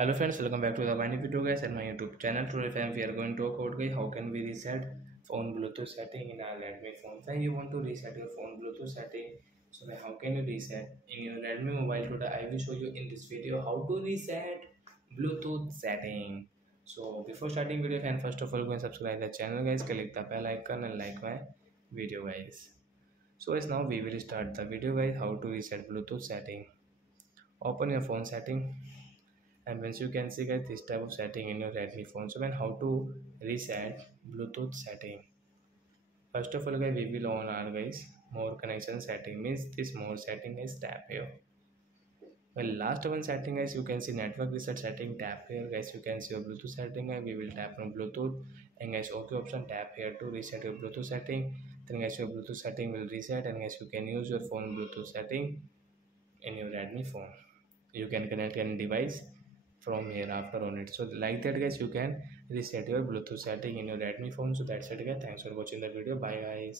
Hello friends, welcome back to the brand new video guys at my YouTube channel. Today friends, we are going to talk about guys how can we reset phone Bluetooth setting in our Redmi phone. When you want to reset your phone Bluetooth setting, so then how can you reset in your Redmi mobile? Today I will show you in this video how to reset Bluetooth setting. So before starting video, friend, first of all go and subscribe the channel guys. Click the bell icon and like my video guys. So as now we will start the video guys how to reset Bluetooth setting. Open your phone setting, and once you can see guys this type of setting in your Redmi phone. So when how to reset Bluetooth setting, first of all guys we will on our guys more connection setting, means this more setting is tap here. Well, last one setting guys, you can see network reset setting, tap here guys. You can see your Bluetooth setting guys. We will tap on Bluetooth, and guys OK option, tap here to reset your Bluetooth setting. Then guys your Bluetooth setting will reset, and guys you can use your phone Bluetooth setting in your Redmi phone. You can connect any device from here after on it. So like that guys, you can reset your Bluetooth setting in your Redmi phone. So that's it guys, thanks for watching the video, bye guys.